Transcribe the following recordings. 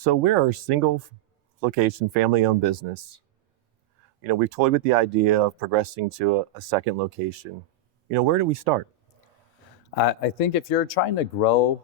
So we're a single location, family-owned business. We've toyed with the idea of progressing to a second location. Where do we start? I think if you're trying to grow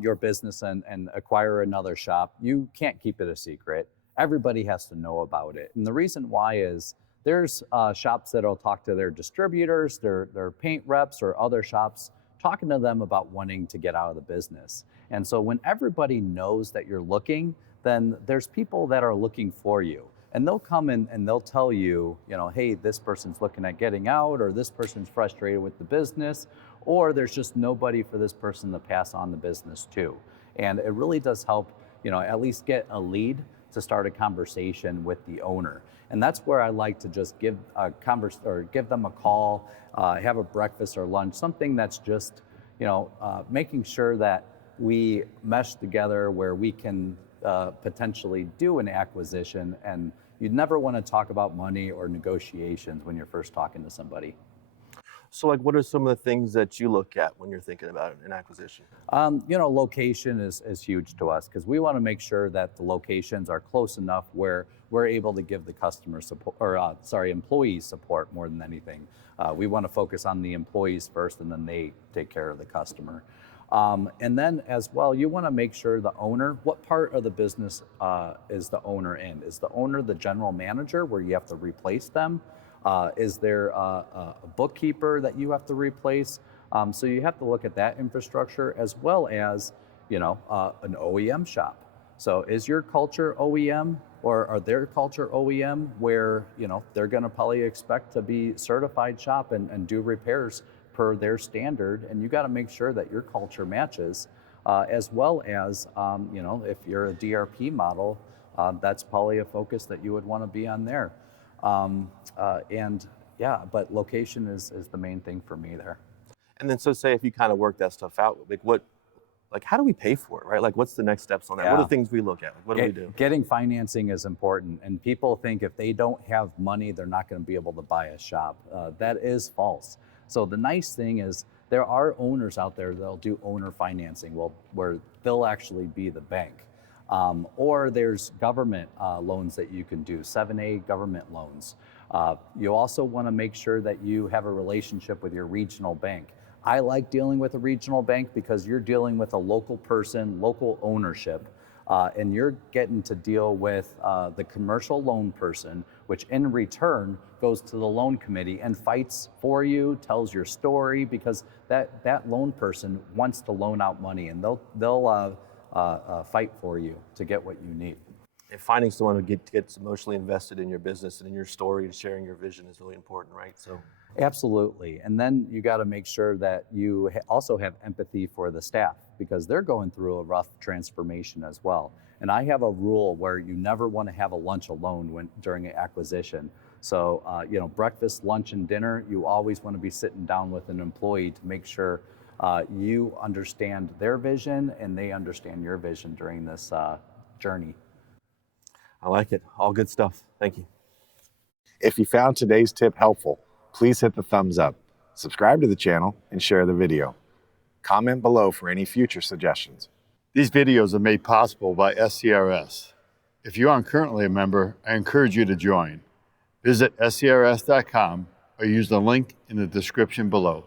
your business and acquire another shop, you can't keep it a secret. Everybody has to know about it. And the reason why is there's shops that'll talk to their distributors, their paint reps, or other shops, talking to them about wanting to get out of the business. And so when everybody knows that you're looking, then there's people that are looking for you. And they'll come in and they'll tell you, hey, this person's looking at getting out, or this person's frustrated with the business, or there's just nobody for this person to pass on the business to. And it really does help, at least get a lead to start a conversation with the owner. And that's where I like to just give them a call, have a breakfast or lunch, something that's just, making sure that we mesh together where we can potentially do an acquisition. And you'd never want to talk about money or negotiations when you're first talking to somebody. So what are some of the things that you look at when you're thinking about an acquisition? Location is huge to us because we want to make sure that the locations are close enough where we're able to give the customer support, employees support more than anything. We want to focus on the employees first, and then they take care of the customer. And then as well, you want to make sure the owner, what part of the business is the owner in? Is the owner the general manager where you have to replace them? Is there a bookkeeper that you have to replace? So you have to look at that infrastructure as well as, an OEM shop. So is your culture OEM, or are their culture OEM where, they're going to probably expect to be certified shop and do repairs per their standard, and you got to make sure that your culture matches, as well as, if you're a DRP model, that's probably a focus that you would want to be on there. But location is the main thing for me there. And then, so say if you kind of work that stuff out, how do we pay for it, right? What's the next steps on that? Yeah. What are the things we look at? What do we do? Getting financing is important, and people think if they don't have money, they're not going to be able to buy a shop. That is false. So the nice thing is there are owners out there that'll do owner financing, where they'll actually be the bank. Or there's government loans that you can do, 7A government loans. You also want to make sure that you have a relationship with your regional bank. I like dealing with a regional bank because you're dealing with a local person, local ownership, and you're getting to deal with the commercial loan person, which in return goes to the loan committee and fights for you, tells your story, because that loan person wants to loan out money, and they'll fight for you to get what you need. And finding someone who gets emotionally invested in your business and in your story and sharing your vision is really important, right? So absolutely. And then you got to make sure that you also have empathy for the staff, because they're going through a rough transformation as well. And I have a rule where you never want to have a lunch alone during an acquisition. So, breakfast, lunch, and dinner, you always want to be sitting down with an employee to make sure you understand their vision and they understand your vision during this journey. I like it. All good stuff. Thank you. If you found today's tip helpful, please hit the thumbs up, subscribe to the channel, and share the video. Comment below for any future suggestions. These videos are made possible by SCRS. If you aren't currently a member, I encourage you to join. Visit scrs.com or use the link in the description below.